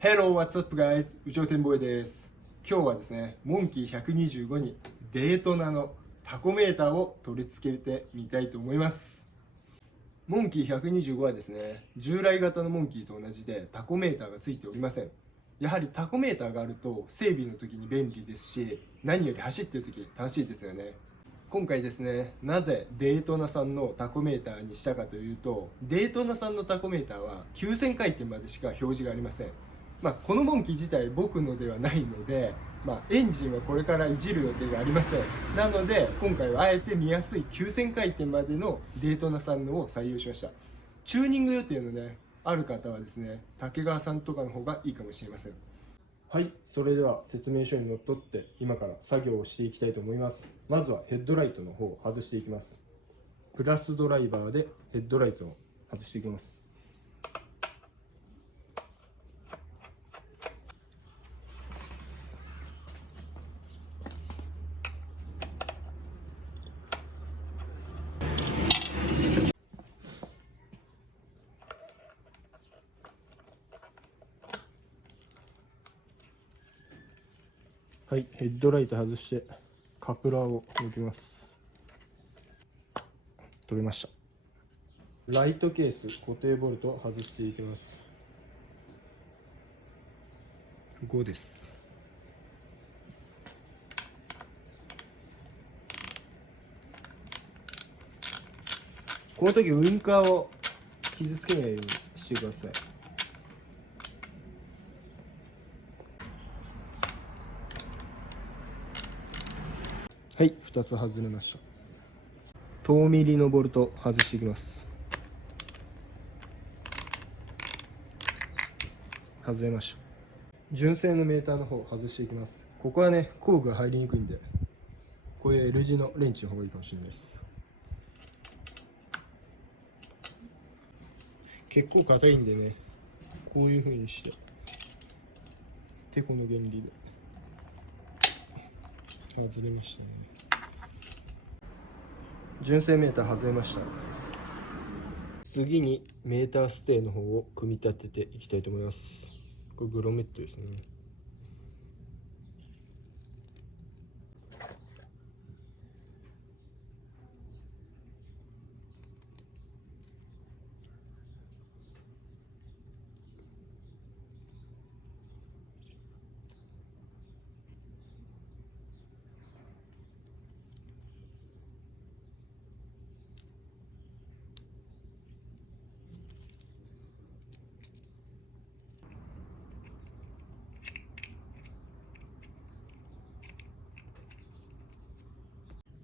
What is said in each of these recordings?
Hello, what's up guys? 宇宙天ボーイです。今日はですね、モンキー125にデートナのタコメーターを取り付けてみたいと思います。モンキー125はですね、従来型のモンキーと同じでタコメーターがついておりません。やはりタコメーターがあると整備の時に便利ですし、何より走ってる時楽しいですよね。今回ですね、なぜデートナさんのタコメーターにしたかというと、デートナさんのタコメーターは9000回転までしか表示がありません。このモンキー自体僕のではないので、エンジンはこれからいじる予定がありません。なので今回はあえて見やすい9000回転までのデートナさんのを採用しました。チューニング予定のね、ある方はですね、竹川さんとかの方がいいかもしれません。はい、それでは説明書にのっとって今から作業をしていきたいと思います。まずはヘッドライトの方を外していきます。プラスドライバーでヘッドライトを外していきます。はい、ヘッドライト外してカプラーを抜きます。取れました。ライトケース固定ボルトを外していきます。5です。この時ウインカーを傷つけないようにしてください。はい、2つ外れました。遠ミリのボルト外していきます。外れました。純正のメーターの方外していきます。ここはね、工具が入りにくいんで、こういう L 字のレンチの方がいいかもしれないです。結構硬いんでね、こういう風にしててこの原理で外れましたね。純正メーター外れました。次にメーターステーの方を組み立てていきたいと思います。これグロメットですね。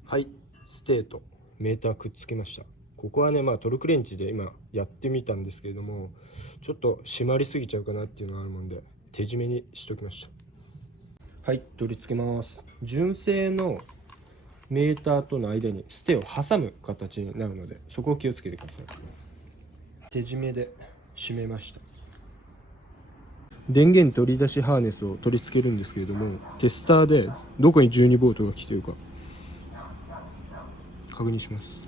はい、ステーとメーターくっつけました。ここはね、トルクレンチで今やってみたんですけれども、ちょっと締まりすぎちゃうかなっていうのがあるもんで、手締めにしときました。はい、取り付けます。純正のメーターとの間にステを挟む形になるので、そこを気をつけてください。手締めで締めました。電源取り出しハーネスを取り付けるんですけれども、テスターでどこに12ボルトが来ているか確認します。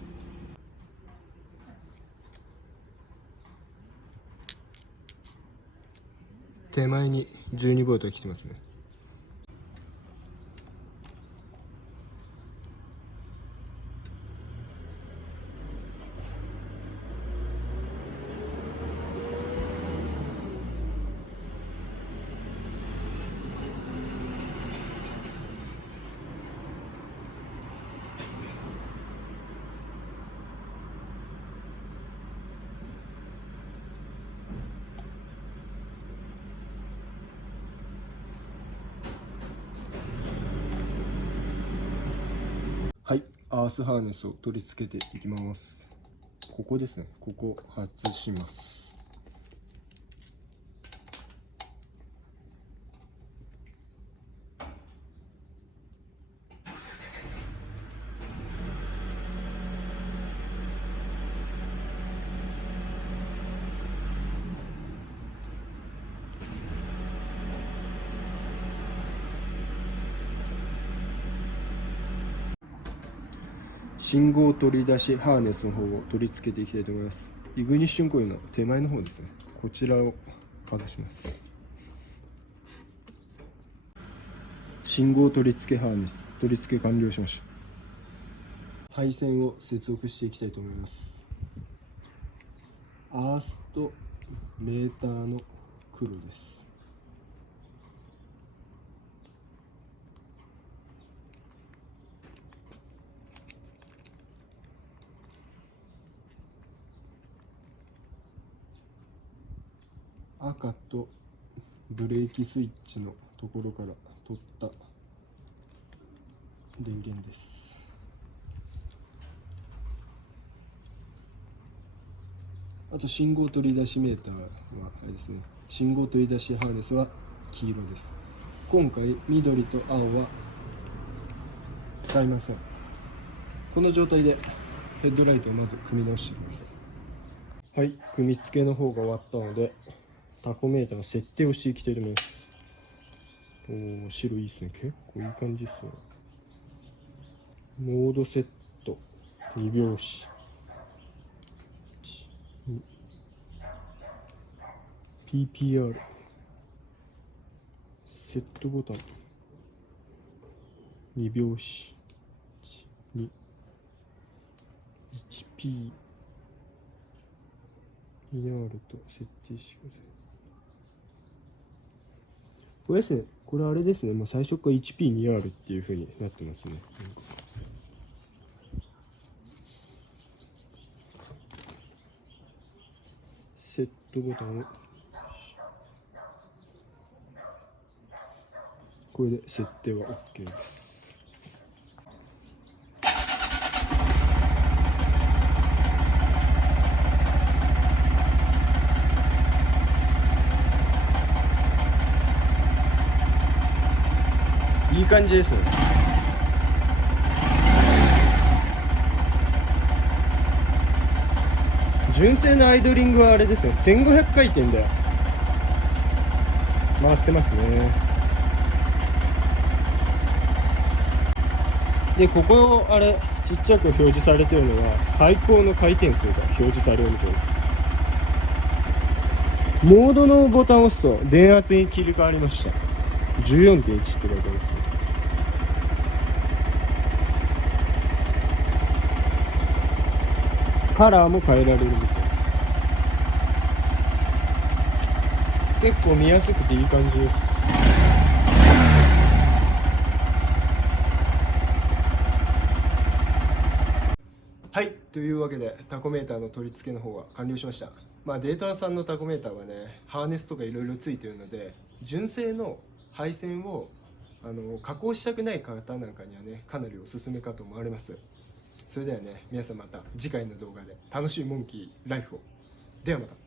手前に12ボルトが来てますね。はい、アースハーネスを取り付けていきます。ここですね、ここ外します。信号取り出しハーネスの方を取り付けていきたいと思います。イグニッションコイルの手前の方ですね、こちらを外します。信号取り付けハーネス取り付け完了しました。配線を接続していきたいと思います。アースとメーターの黒です。赤とブレーキスイッチのところから取った電源です。あと信号取り出しメーターはあれですね。信号取り出しハーネスは黄色です。今回緑と青は使いません。この状態でヘッドライトをまず組み直していきます。はい、組み付けの方が終わったのでタコメーターの設定をしていきたいと思います。おお、白いいですね。結構いい感じですね。モードセット2拍子 PPR セットボタン2拍子 1P 2R と設定してください。これですね、これあれですね、もう最初から 1P2R っていう風になってますね。セットボタンをこれで設定は OK です。いい感じですね。純正のアイドリングはあれですね、1500回転で回ってますね。で、ここあれちっちゃく表示されてるのは最高の回転数が表示されるみたいです。モードのボタンを押すと電圧に切り替わりました。14.1 って書いてありますね。カラーも変えられるみたいです。結構見やすくていい感じです。はい、というわけでタコメーターの取り付けの方は完了しました。データさんのタコメーターはね、ハーネスとかいろいろついてるので、純正の配線を加工したくない方なんかにはね、かなりおすすめかと思われます。それではね、皆さんまた次回の動画で楽しいモンキーライフを。ではまた。